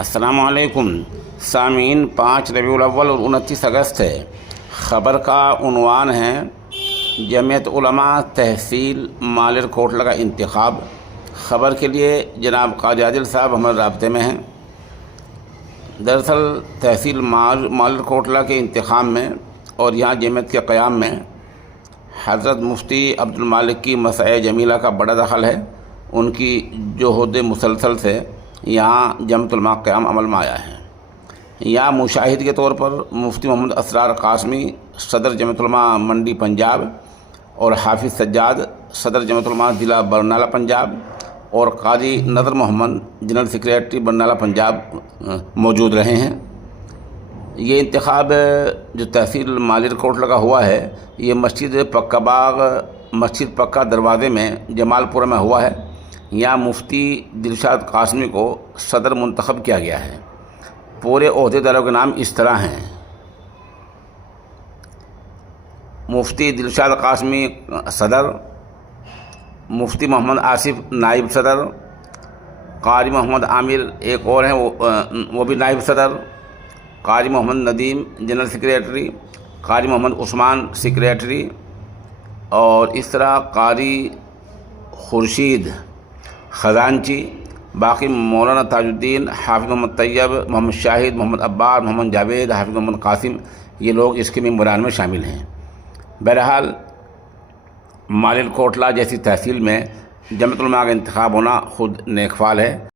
السلام علیکم سامعین، 5 ربیع الاول اور 29 اگست ہے۔ خبر کا عنوان ہے جمعیت علماء تحصیل مالر کوٹلہ کا انتخاب۔ خبر کے لیے جناب قاضی عادل صاحب ہمارے رابطے میں ہیں۔ دراصل تحصیل مالر کوٹلہ کے انتخاب میں اور یہاں جمعیت کے قیام میں حضرت مفتی عبد المالک کی مسائل جمیلہ کا بڑا دخل ہے۔ ان کی جہد مسلسل سے یہاں جمعیت علماء قیام عمل میں آیا ہے۔ یہاں مشاہد کے طور پر مفتی محمد اسرار قاسمی صدر جمعیت علماء منڈی پنجاب اور حافظ سجاد صدر جمعیت علماء ضلع برنالہ پنجاب اور قاضی نذر محمد جنرل سیکریٹری برنالہ پنجاب موجود رہے ہیں۔ یہ انتخاب جو تحصیل مالر کوٹلہ کا ہوا ہے، یہ مسجد پکا باغ مسجد پکا دروازے میں جمال پورہ میں ہوا ہے۔ یہاں مفتی دلشاد قاسمی کو صدر منتخب کیا گیا ہے۔ پورے عہدیداروں کے نام اس طرح ہیں: مفتی دلشاد قاسمی صدر، مفتی محمد آصف نائب صدر، قاری محمد عامر ایک اور ہیں وہ بھی نائب صدر، قاری محمد ندیم جنرل سیکریٹری، قاری محمد عثمان سیکریٹری، اور اس طرح قاری خورشید خزانچی، باقی مولانا تاج الدین، حافظ محمد طیب، محمد شاہد، محمد عباس، محمد جاوید، حافظ محمد قاسم، یہ لوگ اس کے ممبران میں شامل ہیں۔ بہرحال مالر کوٹلہ جیسی تحصیل میں جمعیت علماء کا انتخاب ہونا خود نیک فال ہے۔